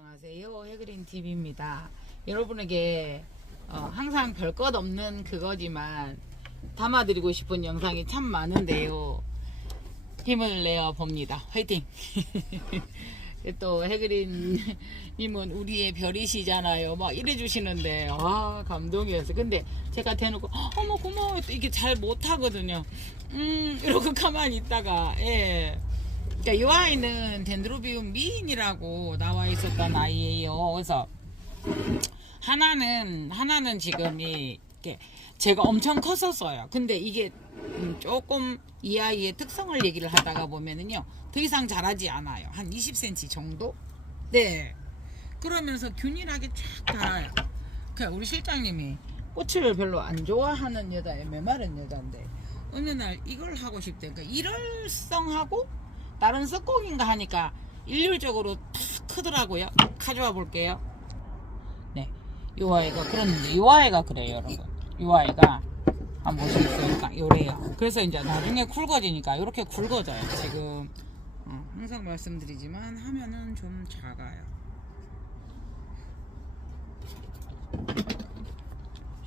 안녕하세요. 해그린TV입니다. 여러분에게 항상 별것 없는 그거지만 담아드리고 싶은 영상이 참 많은데요. 힘을 내어 봅니다. 화이팅! 또 해그린님은 우리의 별이시잖아요. 막 이래주시는데 감동이었어요. 근데 제가 대놓고 어머 고마워요. 또 이게 잘 못하거든요. 이러고 가만히 있다가 그러니까 이 아이는 덴드로비움 미인이라고 나와 있었던 아이예요. 그래서 하나는 지금 이게 제가 엄청 컸었어요. 근데 이게 조금 이 아이의 특성을 얘기를 하다가 보면은요, 더 이상 자라지 않아요. 한 20cm 정도? 네. 그러면서 균일하게 쫙 자라요. 그러니까 우리 실장님이 꽃을 별로 안 좋아하는 여자예요. 메마른 여자인데 어느 날 이걸 하고 싶대. 그러니까 일월성하고 다른 썩곡인가 하니까 일률적으로 탁 크더라고요. 가져와 볼게요. 네, 요 아이가 그랬는데 요 아이가 그래요, 여러분. 요 아이가 한번 보시겠어요? 딱 요래요. 그래서 이제 나중에 굵어지니까 이렇게 굵어져요. 지금 항상 말씀드리지만 하면은 좀 작아요.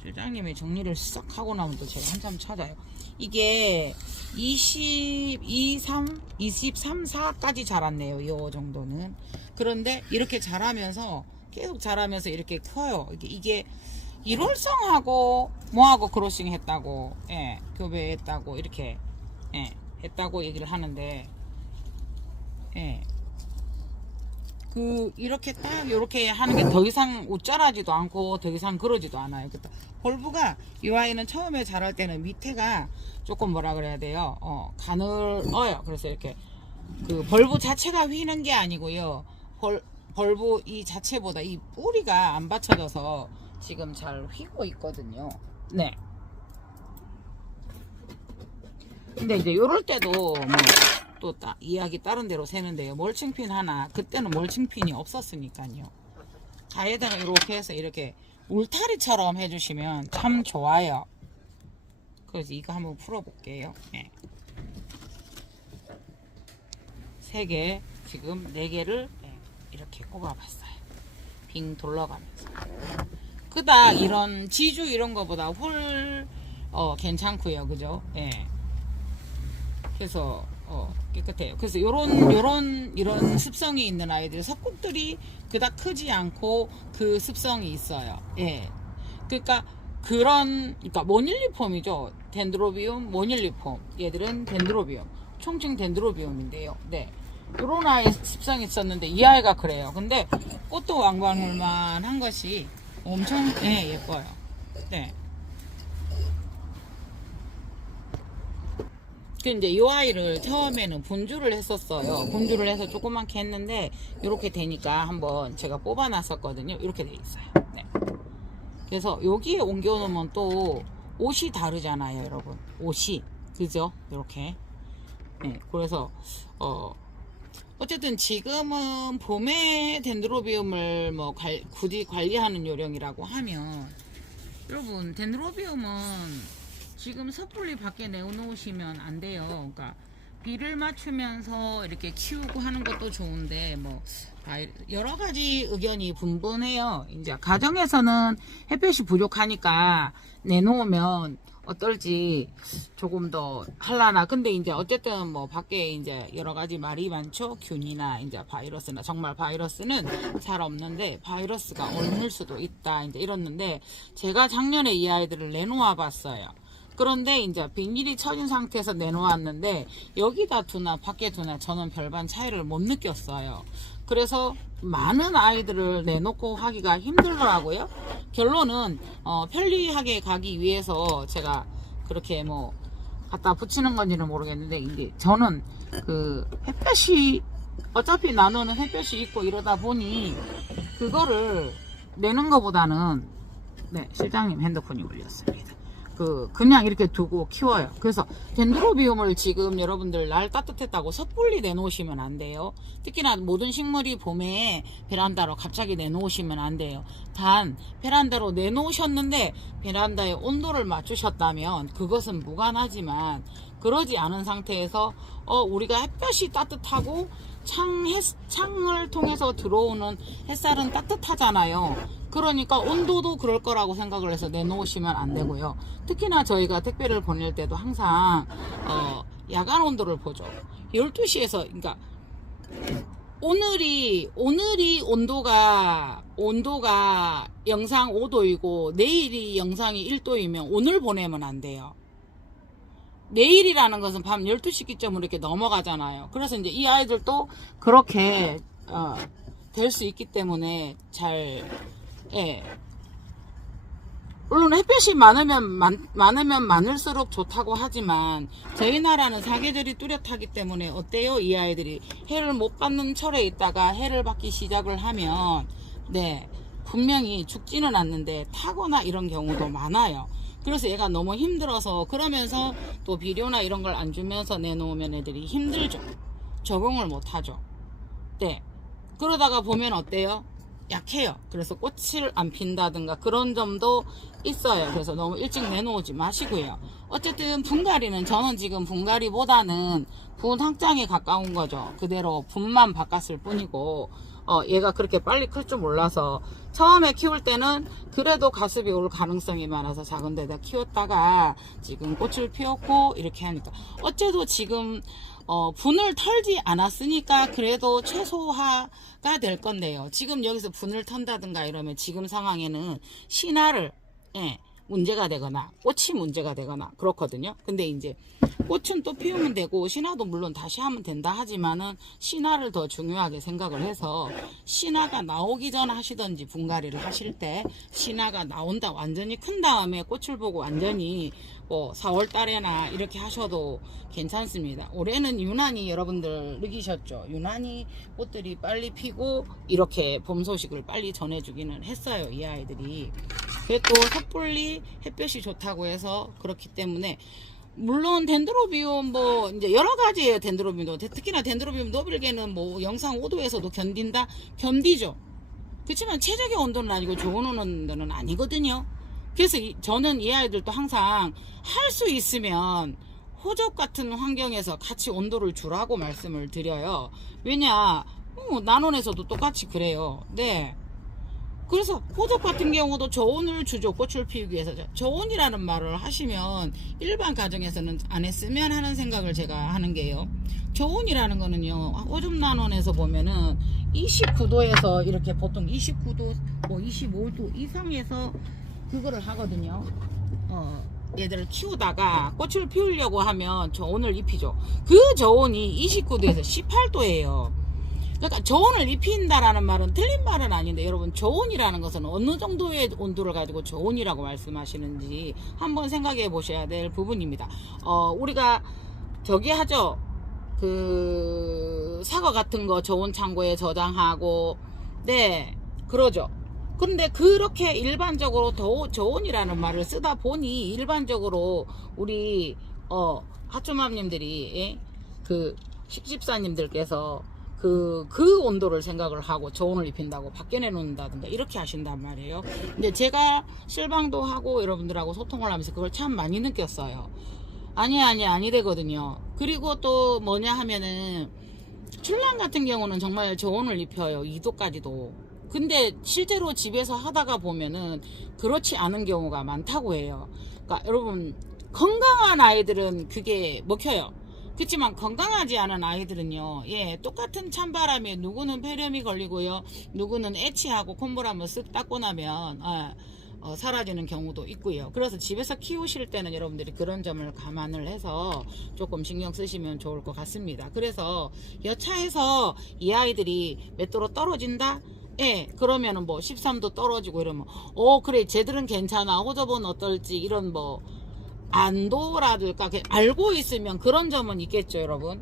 실장님이 정리를 싹 하고 나면 또 제가 한참 찾아요. 이게 23, 4까지 자랐네요. 요 정도는. 그런데 이렇게 자라면서 계속 자라면서 이렇게 커요. 이게 일월성하고 뭐하고 크로싱 했다고, 교배했다고 이렇게 했다고 얘기를 하는데, 이렇게 딱 이렇게 하는 게 더 이상 웃자라지도 않고 더 이상 그러지도 않아요. 벌브가 이 아이는 처음에 자랄 때는 밑에가 조금 뭐라 그래야 돼요. 가늘어요. 그래서 이렇게 그 벌브 자체가 휘는 게 아니고요. 벌브 이 자체보다 이 뿌리가 안 받쳐져서 지금 잘 휘고 있거든요. 네. 근데 이제 요럴 때도 또 이야기 다른 데로 새는데요. 멀칭핀 하나, 그때는 멀칭핀이 없었으니까요. 가에다가 이렇게 해서 이렇게 울타리처럼 해주시면 참 좋아요. 그래서 이거 한번 풀어볼게요. 3개, 지금 4개를 이렇게 꼽아봤어요. 빙 돌려가면서. 그다 이런 지주 이런 거보다 홀 괜찮고요, 그죠? 그래서 깨끗해요. 그래서 이런 습성이 있는 아이들, 석국들이 그닥 크지 않고 그 습성이 있어요. 그러니까 모닐리폼이죠. 덴드로비움, 모닐리폼. 얘들은 덴드로비움, 총칭 덴드로비움인데요. 네. 요런 아이 습성이 있었는데 이 아이가 그래요. 근데 꽃도 왕방울만 한 것이 엄청 예뻐요. 네. 근데 이 아이를 처음에는 분주를 했었어요. 분주를 해서 조그맣게 했는데 이렇게 되니까 한번 제가 뽑아 놨었거든요. 이렇게 돼 있어요. 네. 그래서 여기에 옮겨 놓으면 또 옷이 다르잖아요, 여러분. 옷이, 그죠? 이렇게. 그래서 어쨌든 지금은 봄에 덴드로비움을 굳이 관리하는 요령이라고 하면, 여러분, 덴드로비움은 지금 섣불리 밖에 내놓으시면 안 돼요. 그러니까 비를 맞추면서 이렇게 키우고 하는 것도 좋은데 여러 가지 의견이 분분해요. 이제 가정에서는 햇볕이 부족하니까 내놓으면 어떨지 조금 더 할라나. 근데 이제 어쨌든 밖에 이제 여러 가지 말이 많죠. 균이나 이제 바이러스나, 정말 바이러스는 잘 없는데 바이러스가 옮을 수도 있다, 이제 이랬는데, 제가 작년에 이 아이들을 내놓아 봤어요. 그런데 이제 비닐이 쳐진 상태에서 내놓았는데 여기다 두나 밖에 두나 저는 별반 차이를 못 느꼈어요. 그래서 많은 아이들을 내놓고 하기가 힘들더라고요. 결론은 편리하게 가기 위해서 제가 그렇게 갖다 붙이는 건지는 모르겠는데, 이게 저는 그 햇볕이 어차피 나누는 햇볕이 있고 이러다 보니 그거를 내는 것보다는, 실장님 핸드폰이 울렸습니다. 그냥 이렇게 두고 키워요. 그래서 덴드로비움을 지금 여러분들 날 따뜻했다고 섣불리 내놓으시면 안 돼요. 특히나 모든 식물이 봄에 베란다로 갑자기 내놓으시면 안 돼요. 단 베란다로 내놓으셨는데 베란다의 온도를 맞추셨다면 그것은 무관하지만, 그러지 않은 상태에서 우리가 햇볕이 따뜻하고 창을 통해서 들어오는 햇살은 따뜻하잖아요. 그러니까 온도도 그럴 거라고 생각을 해서 내놓으시면 안 되고요. 특히나 저희가 택배를 보낼 때도 항상 야간 온도를 보죠. 12시에서 그러니까 오늘이 온도가 영상 5도이고 내일이 영상이 1도이면 오늘 보내면 안 돼요. 내일이라는 것은 밤 12시 기점으로 이렇게 넘어가잖아요. 그래서 이제 이 아이들도 그렇게 될 수 있기 때문에 예. 물론 햇볕이 많으면 많을수록 좋다고 하지만 저희 나라는 사계절이 뚜렷하기 때문에 어때요? 이 아이들이 해를 못 받는 철에 있다가 해를 받기 시작을 하면 네 분명히 죽지는 않는데 타거나 이런 경우도 많아요. 그래서 얘가 너무 힘들어서 그러면서 또 비료나 이런 걸 안 주면서 내놓으면 애들이 힘들죠. 적응을 못 하죠. 네. 그러다가 보면 어때요? 약해요. 그래서 꽃을 안 핀다든가 그런 점도 있어요. 그래서 너무 일찍 내놓지 마시고요. 어쨌든 분갈이는 저는 지금 분갈이보다는 분 확장에 가까운 거죠. 그대로 분만 바꿨을 뿐이고 얘가 그렇게 빨리 클 줄 몰라서 처음에 키울 때는 그래도 가습이 올 가능성이 많아서 작은 데다 키웠다가 지금 꽃을 피웠고 이렇게 하니까 어째도 지금 분을 털지 않았으니까 그래도 최소화가 될 건데요. 지금 여기서 분을 턴다든가 이러면 지금 상황에는 신화를 문제가 되거나 꽃이 문제가 되거나 그렇거든요. 근데 이제 꽃은 또 피우면 되고 신화도 물론 다시 하면 된다 하지만은 신화를 더 중요하게 생각을 해서 신화가 나오기 전 하시던지 분갈이를 하실 때 신화가 나온다 완전히 큰 다음에 꽃을 보고 완전히 4월 달에나 이렇게 하셔도 괜찮습니다. 올해는 유난히 여러분들 느끼셨죠? 유난히 꽃들이 빨리 피고 이렇게 봄 소식을 빨리 전해주기는 했어요. 이 아이들이. 그리고 또 섣불리 햇볕이 좋다고 해서 그렇기 때문에 물론 덴드로비움 이제 여러 가지예요. 덴드로비움도 특히나 덴드로비움 노빌게는 영상 5도에서도 견디죠. 그렇지만 최적의 온도는 아니고 좋은 온도는 아니거든요. 그래서 저는 이 아이들도 항상 할 수 있으면 호접 같은 환경에서 같이 온도를 주라고 말씀을 드려요. 왜냐 난원에서도 똑같이 그래요. 네. 그래서 호접 같은 경우도 저온을 주죠. 꽃을 피우기 위해서. 저온이라는 말을 하시면 일반 가정에서는 안 했으면 하는 생각을 제가 하는 게요. 저온이라는 거는요. 호접 난원에서 보면은 29도에서 이렇게 보통 29도 25도 이상에서 그거를 하거든요. 얘들을 키우다가 꽃을 피우려고 하면 저온을 입히죠. 그 저온이 29도에서 18도예요. 그러니까 저온을 입힌다라는 말은 틀린 말은 아닌데 여러분 저온이라는 것은 어느 정도의 온도를 가지고 저온이라고 말씀하시는지 한번 생각해 보셔야 될 부분입니다. 우리가 저기 하죠. 그 사과 같은 거 저온 창고에 저장하고 네 그러죠. 근데 그렇게 일반적으로 저온이라는 말을 쓰다 보니 일반적으로 우리 하초맘님들이 그 식집사님들께서 그 온도를 생각을 하고 저온을 입힌다고 밖에 내놓는다든가 이렇게 하신단 말이에요. 근데 제가 실방도 하고 여러분들하고 소통을 하면서 그걸 참 많이 느꼈어요. 아니 되거든요. 그리고 또 뭐냐 하면은 출랑 같은 경우는 정말 저온을 입혀요. 2도까지도. 근데 실제로 집에서 하다가 보면은 그렇지 않은 경우가 많다고 해요. 그러니까 여러분 건강한 아이들은 그게 먹혀요. 그렇지만 건강하지 않은 아이들은요, 똑같은 찬바람에 누구는 폐렴이 걸리고요, 누구는 애치하고 콧물 한번 쓱 닦고 나면 사라지는 경우도 있고요. 그래서 집에서 키우실 때는 여러분들이 그런 점을 감안을 해서 조금 신경 쓰시면 좋을 것 같습니다. 그래서 여차해서 이 아이들이 몇 도로 떨어진다? 그러면은 13도 떨어지고 이러면 그래 쟤들은 괜찮아, 호접은 어떨지 이런 안도라든가 알고 있으면 그런 점은 있겠죠, 여러분.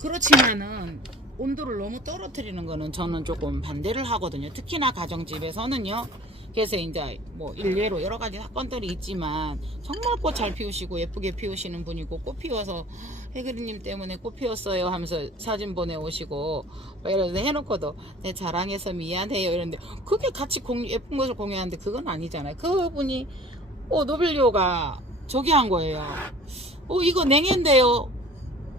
그렇지만은 온도를 너무 떨어뜨리는 거는 저는 조금 반대를 하거든요. 특히나 가정집에서는요. 그래서 이제 일례로 여러 가지 사건들이 있지만 정말 꽃 잘 피우시고 예쁘게 피우시는 분이고 꽃 피워서 해그리님 때문에 꽃 피웠어요 하면서 사진 보내오시고 이래서 해놓고도 내 자랑해서 미안해요 이런데 그게 같이 예쁜 것을 공유하는데 그건 아니잖아요. 그분이 노벨료가 저기 한 거예요. 이거 냉해인데요.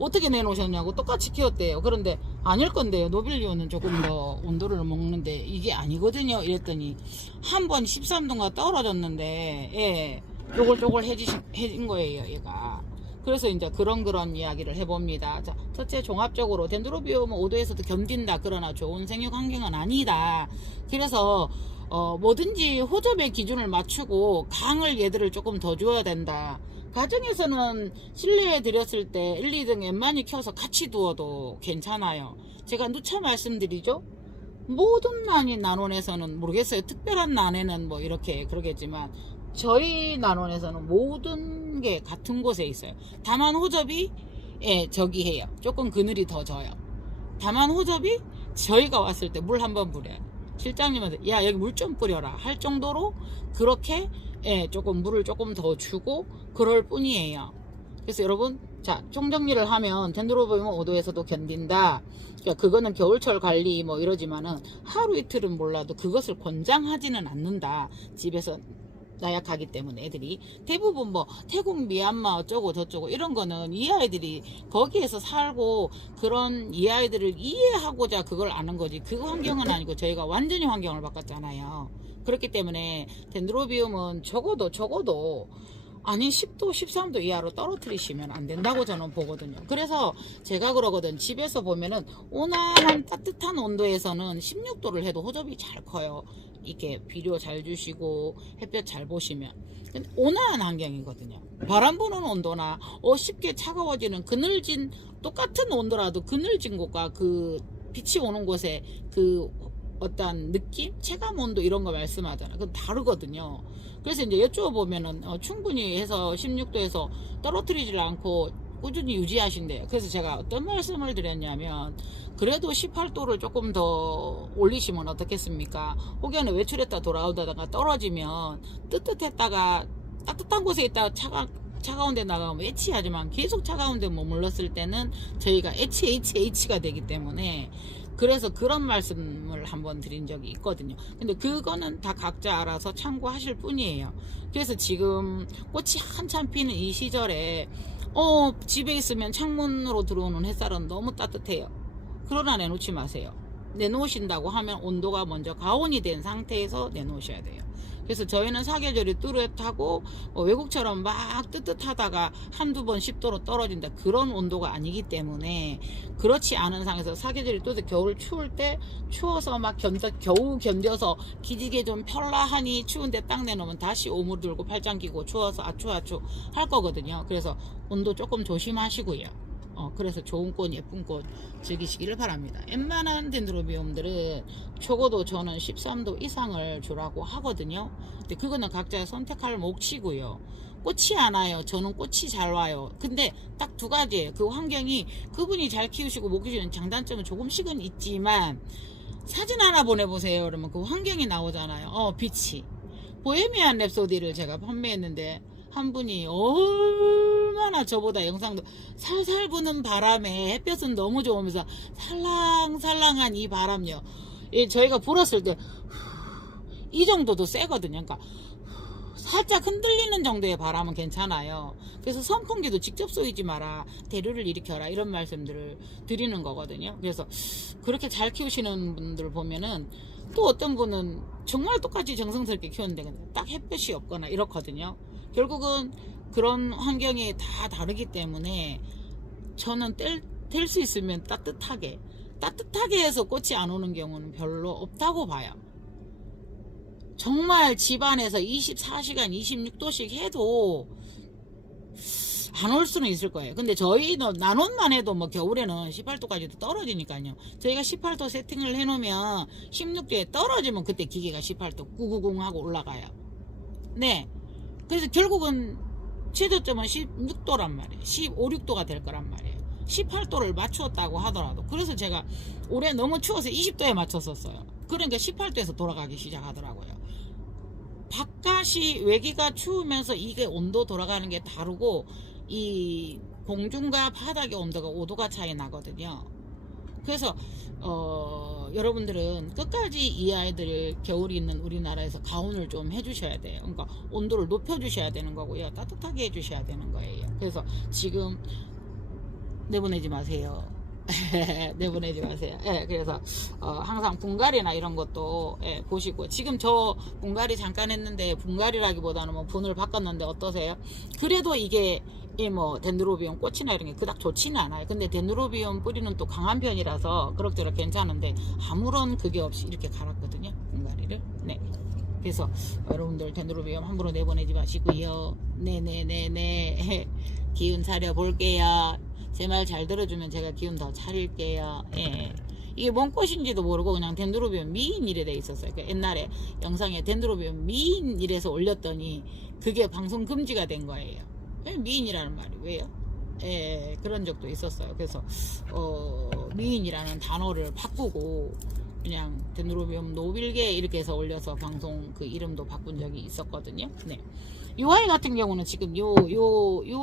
어떻게 내놓으셨냐고 똑같이 키웠대요. 그런데 아닐 건데요. 노빌리오는 조금 더 온도를 먹는데 이게 아니거든요. 이랬더니 한 번 13도가 떨어졌는데 예, 쪼글쪼글 해진 거예요. 얘가. 그래서 이제 그런 이야기를 해봅니다. 자, 첫째 종합적으로 덴드로비움은 5도에서도 견딘다. 그러나 좋은 생육 환경은 아니다. 그래서 뭐든지 호접의 기준을 맞추고 강을 얘들을 조금 더 줘야 된다. 가정에서는 실내에 들였을 때 1, 2등 웬만히 켜서 같이 두어도 괜찮아요. 제가 누차 말씀드리죠. 모든 난원에서는 모르겠어요. 특별한 난에는 뭐 이렇게 그러겠지만 저희 난원에서는 모든 게 같은 곳에 있어요. 다만 호접이 예, 저기 해요. 조금 그늘이 더 져요. 다만 호접이 저희가 왔을 때 물 한번 뿌려요. 실장님한테 야 여기 물 좀 뿌려라 할 정도로 그렇게 예, 조금 물을 조금 더 주고 그럴 뿐이에요. 그래서 여러분 자 총정리를 하면 덴드로비움은 5도에서도 견딘다. 그러니까 그거는 겨울철 관리 뭐 이러지만은 하루 이틀은 몰라도 그것을 권장하지는 않는다. 집에서 나약하기 때문에 애들이 대부분 뭐 태국 미얀마 어쩌고 저쩌고 이런 거는 이 아이들이 거기에서 살고 그런 이 아이들을 이해하고자 그걸 아는 거지 그 환경은 아니고 저희가 완전히 환경을 바꿨잖아요. 그렇기 때문에 덴드로비움은 적어도 아니 10도 13도 이하로 떨어뜨리시면 안 된다고 저는 보거든요. 그래서 제가 그러거든. 집에서 보면은 온화한 따뜻한 온도에서는 16도를 해도 호접이 잘 커요. 이렇게 비료 잘 주시고 햇볕 잘 보시면 온화한 환경이거든요. 바람 부는 온도나 쉽게 차가워지는 그늘진 똑같은 온도라도 그늘진 곳과 그 빛이 오는 곳에 그 어떤 느낌? 체감 온도 이런 거 말씀하잖아요. 그건 다르거든요. 그래서 이제 여쭤보면은 충분히 해서 16도에서 떨어뜨리질 않고 꾸준히 유지하신대요. 그래서 제가 어떤 말씀을 드렸냐면 그래도 18도를 조금 더 올리시면 어떻겠습니까? 혹여는 외출했다 돌아오다가 떨어지면 뜨뜻했다가 따뜻한 곳에 있다가 차가운 데 나가면 애치하지만 계속 차가운 데 머물렀을 때는 저희가 HHH가 되기 때문에 그래서 그런 말씀을 한번 드린 적이 있거든요. 근데 그거는 다 각자 알아서 참고하실 뿐이에요. 그래서 지금 꽃이 한참 피는 이 시절에 집에 있으면 창문으로 들어오는 햇살은 너무 따뜻해요. 그러나 내놓지 마세요. 내놓으신다고 하면 온도가 먼저 가온이 된 상태에서 내놓으셔야 돼요. 그래서 저희는 사계절이 뚜렷하고 외국처럼 막 뜨뜻하다가 한두 번 10도로 떨어진다 그런 온도가 아니기 때문에 그렇지 않은 상황에서 사계절이 또 겨울 추울 때 추워서 막 겨우 견뎌서 기지개 좀 펼라하니 추운데 딱 내놓으면 다시 오물 들고 팔짱 끼고 추워서 아추아추 할 거거든요. 그래서 온도 조금 조심하시고요. 그래서 좋은 꽃 예쁜 꽃 즐기시기를 바랍니다. 웬만한 덴드로비움들은 적어도 저는 13도 이상을 주라고 하거든요. 근데 그거는 각자 선택할 몫이고요. 꽃이 안 와요. 저는 꽃이 잘 와요. 근데 딱 두 가지예요. 그 환경이 그분이 잘 키우시고 못 키우시는 장단점은 조금씩은 있지만 사진 하나 보내보세요. 그러면 그 환경이 나오잖아요. 빛이. 보헤미안 랩소디를 제가 판매했는데 한 분이 얼마나 저보다 영상도 살살 부는 바람에 햇볕은 너무 좋으면서 살랑살랑한 이 바람요. 저희가 불었을 때 이 정도도 세거든요. 그러니까 살짝 흔들리는 정도의 바람은 괜찮아요. 그래서 선풍기도 직접 쏘이지 마라. 대류를 일으켜라. 이런 말씀들을 드리는 거거든요. 그래서 그렇게 잘 키우시는 분들 보면은 또 어떤 분은 정말 똑같이 정성스럽게 키우는데 딱 햇볕이 없거나 이렇거든요. 결국은 그런 환경이 다 다르기 때문에 저는 뗄 수 있으면 따뜻하게 해서 꽃이 안 오는 경우는 별로 없다고 봐요. 정말 집안에서 24시간 26도씩 해도 안 올 수는 있을 거예요. 근데 저희는 난원만 해도 뭐 겨울에는 18도까지도 떨어지니까요. 저희가 18도 세팅을 해놓으면 16도에 떨어지면 그때 기계가 18도 구구궁 하고 올라가요. 네. 그래서 결국은 최저점은 16도란 말이에요. 15, 6도가 될 거란 말이에요. 18도를 맞추었다고 하더라도. 그래서 제가 올해 너무 추워서 20도에 맞췄었어요. 그러니까 18도에서 돌아가기 시작하더라고요. 바깥이 외기가 추우면서 이게 온도 돌아가는 게 다르고 이 공중과 바닥의 온도가 5도가 차이 나거든요. 그래서 여러분들은 끝까지 이 아이들 겨울이 있는 우리나라에서 가온을 좀 해주셔야 돼요. 그러니까 온도를 높여주셔야 되는 거고요. 따뜻하게 해주셔야 되는 거예요. 그래서 지금 내보내지 마세요. 내보내지 마세요. 예, 그래서 항상 분갈이나 이런 것도 예, 보시고 지금 저 분갈이 잠깐 했는데 분갈이라기보다는 뭐 분을 바꿨는데 어떠세요? 그래도 이게 뭐 덴드로비움 꽃이나 이런 게 그닥 좋지는 않아요. 근데 덴드로비움 뿌리는 또 강한 편이라서 그럭저럭 괜찮은데 아무런 그게 없이 이렇게 갈았거든요. 분갈이를. 네. 그래서 여러분들 덴드로비움 함부로 내보내지 마시고요. 네네네네. 기운 차려 볼게요. 제 말 잘 들어주면 제가 기운 더 차릴게요. 예. 이게 뭔 꽃인지도 모르고 그냥 덴드로비움 미인 이래 돼 있었어요. 그러니까 옛날에 영상에 덴드로비움 미인 이래서 올렸더니 그게 방송 금지가 된 거예요. 미인이라는 말이 왜요? 예, 그런 적도 있었어요. 그래서 미인이라는 단어를 바꾸고 그냥 덴드로비움 노빌게 이렇게 해서 올려서 방송 그 이름도 바꾼 적이 있었거든요. 네. 이 아이 같은 경우는 지금 요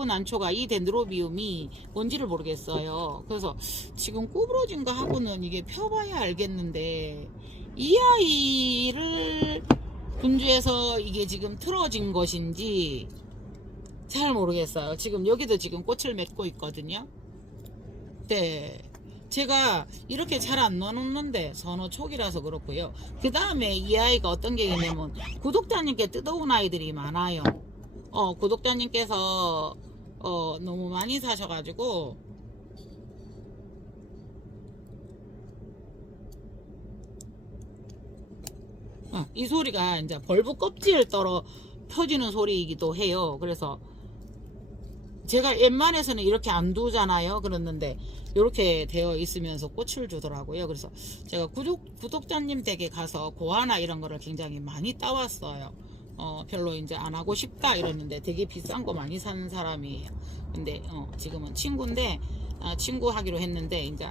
난초가 이 덴드로비움이 뭔지를 모르겠어요. 그래서 지금 구부러진 거 하고는 이게 펴봐야 알겠는데 이 아이를 분주해서 이게 지금 틀어진 것인지 잘 모르겠어요. 지금 여기도 지금 꽃을 맺고 있거든요. 네. 제가 이렇게 잘 안 넣어놓는데 선호 초기라서 그렇고요. 그 다음에 이 아이가 어떤 게 있냐면 구독자님께 뜯어온 아이들이 많아요. 구독자님께서 너무 많이 사셔가지고 이 소리가 이제 벌브 껍질 떨어 펴지는 소리이기도 해요. 그래서 제가 웬만해서는 이렇게 안 두잖아요. 그랬는데 이렇게 되어 있으면서 꽃을 주더라고요. 그래서 제가 구독자님 댁에 가서 고아나 이런 거를 굉장히 많이 따왔어요. 별로 이제 안 하고 싶다 이랬는데 되게 비싼 거 많이 사는 사람이에요. 근데 지금은 친구인데 친구 하기로 했는데 이제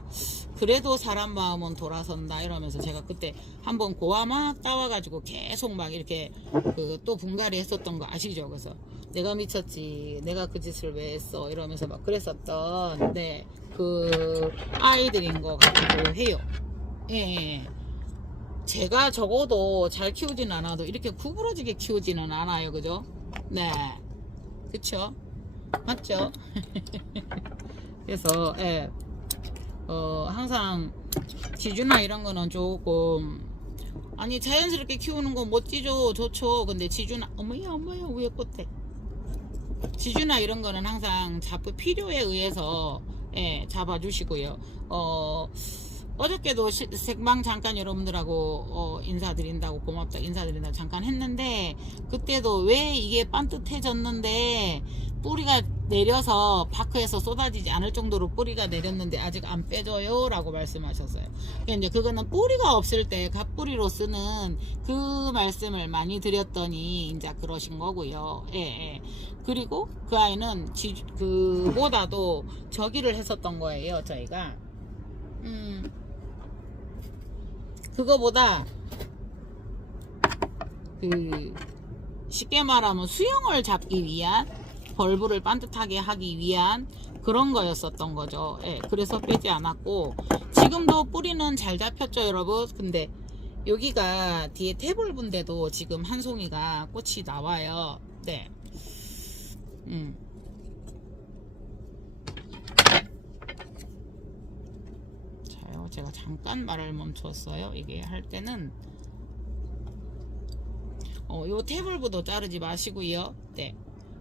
그래도 사람 마음은 돌아선다 이러면서 제가 그때 한번 고아 막 따와가지고 계속 막 이렇게 또 분갈이 했었던 거 아시죠? 그래서 내가 미쳤지, 내가 그 짓을 왜 했어 이러면서 막 그랬었던 그 아이들인 것 같기도 해요. 예. 제가 적어도 잘 키우진 않아도 이렇게 구부러지게 키우지는 않아요. 그죠? 네. 그쵸? 맞죠? 그래서 예. 항상 지주나 이런 거는 조금 아니 자연스럽게 키우는 건 멋지죠. 좋죠. 근데 지주나 어머야 위에 꽃대 지주나 이런 거는 항상 필요에 의해서 잡아주시고요. 어저께도 색방 잠깐 여러분들하고 인사드린다고 고맙다 인사드린다고 잠깐 했는데 그때도 왜 이게 반듯해졌는데 뿌리가 내려서 바크에서 쏟아지지 않을 정도로 뿌리가 내렸는데 아직 안 빼져요 라고 말씀하셨어요. 그러니까 이제 그거는 뿌리가 없을 때 갓뿌리로 쓰는 그 말씀을 많이 드렸더니 이제 그러신 거고요. 예. 그리고 그 아이는 그보다도 저기를 했었던 거예요. 저희가 그거보다 쉽게 말하면 수영을 잡기 위한 벌브를 반듯하게 하기 위한 그런 거였었던 거죠. 예, 그래서 빼지 않았고 지금도 뿌리는 잘 잡혔죠 여러분. 근데 여기가 뒤에 태벌분데도 지금 한 송이가 꽃이 나와요. 네. 자요, 제가 잠깐 말을 멈췄어요. 이게 할 때는 요 태블부도 자르지 마시고요. 네.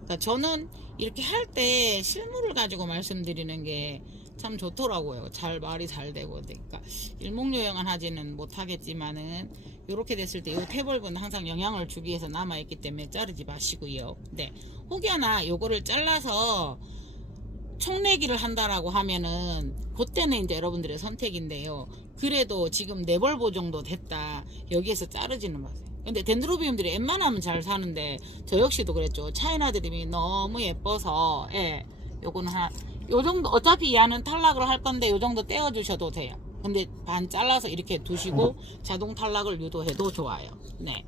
그러니까 저는 이렇게 할 때 실물을 가지고 말씀드리는 게 참 좋더라고요. 말이 잘 되고. 그러니까 일목요연한 하지는 못하겠지만은 이렇게 됐을 때 이 태벌부는 항상 영향을 주기 위해서 남아있기 때문에 자르지 마시고요. 네. 혹여나 요거를 잘라서 총내기를 한다라고 하면은 그때는 이제 여러분들의 선택인데요. 그래도 지금 4벌보 정도 됐다. 여기에서 자르지는 마세요. 근데 덴드로비움들이 웬만하면 잘 사는데 저 역시도 그랬죠. 차이나 드림이 너무 예뻐서 요거는 요 정도 어차피 얘는 탈락을 할 건데 요 정도 떼어 주셔도 돼요. 근데 반 잘라서 이렇게 두시고 자동 탈락을 유도해도 좋아요. 네.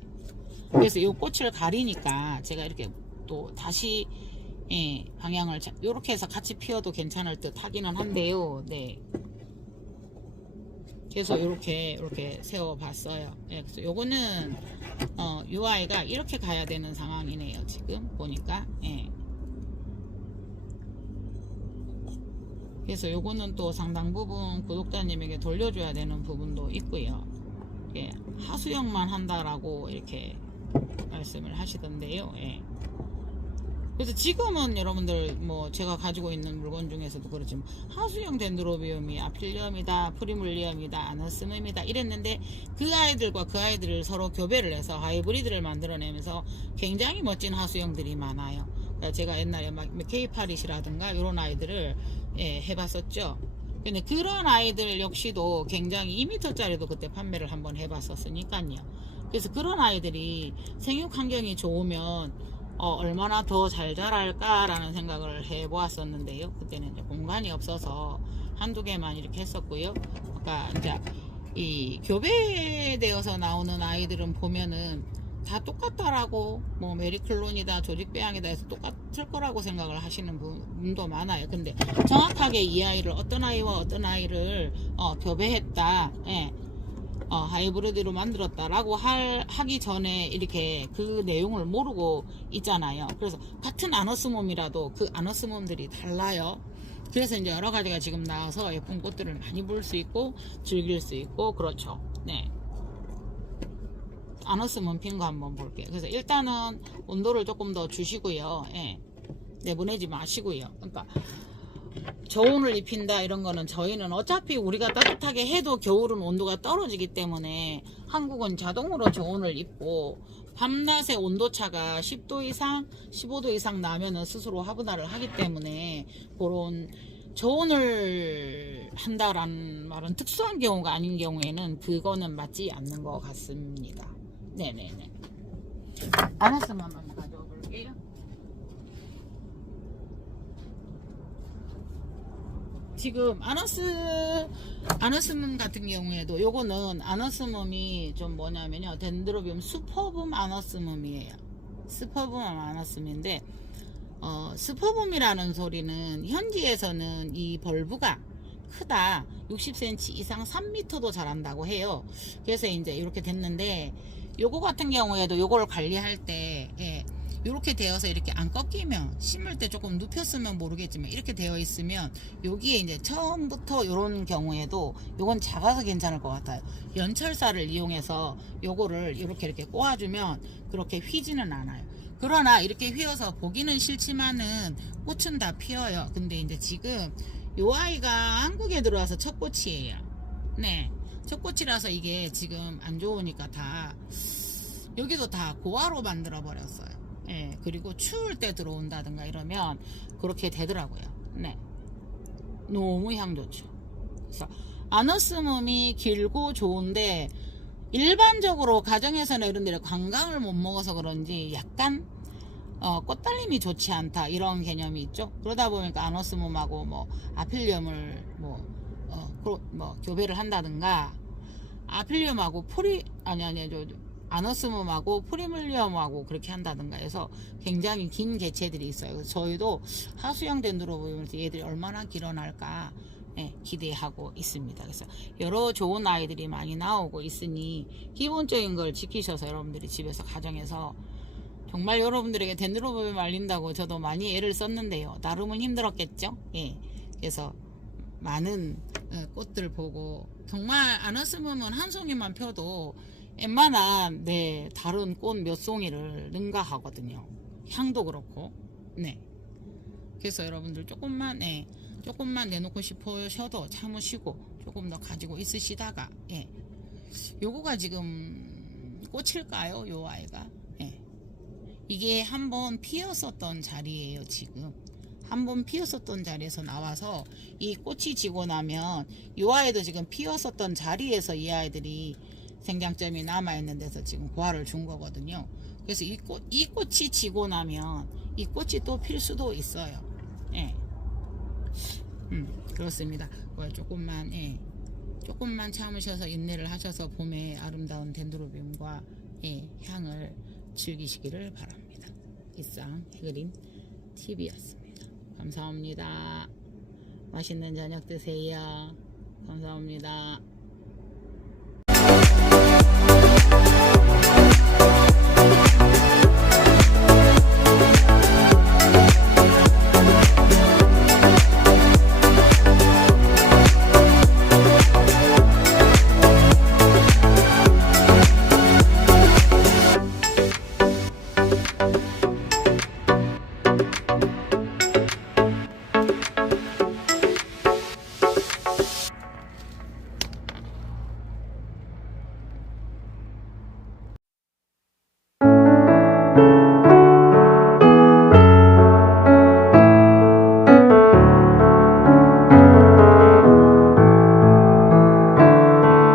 그래서 요 꽃을 가리니까 제가 이렇게 또 다시 방향을 요렇게 해서 같이 피워도 괜찮을 듯 하기는 한데요. 네. 그래서 이렇게 세워봤어요. 그래서 요거는 요 아이가 이렇게 가야 되는 상황이네요. 지금 보니까 그래서 요거는 또 상당 부분 구독자님에게 돌려줘야 되는 부분도 있고요. 예, 하수영만 한다라고 이렇게 말씀을 하시던데요. 예. 그래서 지금은 여러분들 뭐 제가 가지고 있는 물건 중에서도 그렇지만 하수영 덴드로비움이 아필리엄이다, 프리물리엄이다, 아너스멈이다 이랬는데 그 아이들과 그 아이들을 서로 교배를 해서 하이브리드를 만들어내면서 굉장히 멋진 하수영들이 많아요. 그러니까 제가 옛날에 막 케이파릿이라든가 이런 아이들을 해봤었죠. 근데 그런 아이들 역시도 굉장히 2m짜리도 그때 판매를 한번 해봤었으니까요. 그래서 그런 아이들이 생육 환경이 좋으면 얼마나 더 잘 자랄까라는 생각을 해보았었는데요. 그때는 이제 공간이 없어서 한두 개만 이렇게 했었고요. 그러니까 이제 이 교배되어서 나오는 아이들은 보면은 다 똑같다라고 뭐 메리클론이다 조직배양이다 해서 똑같을 거라고 생각을 하시는 분도 많아요. 근데 정확하게 이 아이를 어떤 아이와 어떤 아이를 교배했다, 하이브리드로 만들었다라고 하기 전에 이렇게 그 내용을 모르고 있잖아요. 그래서 같은 아너스몸이라도 그 아너스몸들이 달라요. 그래서 이제 여러 가지가 지금 나와서 예쁜 꽃들을 많이 볼 수 있고 즐길 수 있고 그렇죠. 네. 아너스몸 핀 거 한번 볼게요. 그래서 일단은 온도를 조금 더 주시고요. 예. 내보내지 마시고요. 그러니까 저온을 입힌다 이런 거는 저희는 어차피 우리가 따뜻하게 해도 겨울은 온도가 떨어지기 때문에 한국은 자동으로 저온을 입고 밤낮의 온도차가 10도 이상 15도 이상 나면은 스스로 하분화를 하기 때문에 그런 저온을 한다라는 말은 특수한 경우가 아닌 경우에는 그거는 맞지 않는 것 같습니다. 네네네. 아너스만 한번 가져와 볼게요. 지금 아너스멈 같은 경우에도 요거는 아너스멈이 좀 뭐냐면요, 덴드로비움 슈퍼붐 아너스멈이에요. 슈퍼붐 아너스멈인데 슈퍼붐이라는 소리는 현지에서는 이 벌브가 크다 60cm 이상 3m도 자란다고 해요. 그래서 이제 이렇게 됐는데 요거 같은 경우에도 요거를 관리할 때 이렇게 되어서 이렇게 안 꺾이면 심을 때 조금 눕혔으면 모르겠지만 이렇게 되어 있으면 여기에 이제 처음부터 이런 경우에도 요건 작아서 괜찮을 것 같아요. 연철사를 이용해서 요거를 이렇게 꼬아주면 그렇게 휘지는 않아요. 그러나 이렇게 휘어서 보기는 싫지만은 꽃은 다 피어요. 근데 이제 지금 요 아이가 한국에 들어와서 첫 꽃이에요. 네, 첫 꽃이라서 이게 지금 안 좋으니까 다 여기도 다 고아로 만들어 버렸어요. 예, 그리고 추울 때 들어온다든가 이러면 그렇게 되더라고요. 네, 너무 향 좋죠. 그래서 아너스멈이 길고 좋은데 일반적으로 가정에서는 이런 데 관광을 못 먹어서 그런지 약간 꽃달림이 좋지 않다 이런 개념이 있죠. 그러다 보니까 아너스멈하고 뭐 아필리엄을 교배를 한다든가 아필리엄하고 아너스멈하고 프리물리엄하고 그렇게 한다든가 해서 굉장히 긴 개체들이 있어요. 그래서 저희도 하수영 덴드로비움에서 얘들이 얼마나 길어날까 기대하고 있습니다. 그래서 여러 좋은 아이들이 많이 나오고 있으니 기본적인 걸 지키셔서 여러분들이 집에서 가정에서 정말 여러분들에게 덴드로비움 알린다고 저도 많이 애를 썼는데요. 나름은 힘들었겠죠. 그래서 많은 꽃들 보고 정말 아너스멈은 한 송이만 펴도 웬만한 다른 꽃 몇 송이를 능가하거든요. 향도 그렇고. 네. 그래서 여러분들 조금만 내놓고 싶으셔도 참으시고 조금 더 가지고 있으시다가 요거가 지금 꽃일까요? 요 아이가 이게 한번 피었었던 자리예요. 지금 한번 피었었던 자리에서 나와서 이 꽃이 지고 나면 요 아이도 지금 피었었던 자리에서 이 아이들이 생장점이 남아있는 데서 지금 고아를 준 거거든요. 그래서 이 꽃이 지고 나면 이 꽃이 또 필 수도 있어요. 그렇습니다. 조금만 참으셔서 인내를 하셔서 봄의 아름다운 덴드로비움과 향을 즐기시기를 바랍니다. 이상 해그린 TV였습니다. 감사합니다. 맛있는 저녁 드세요. 감사합니다.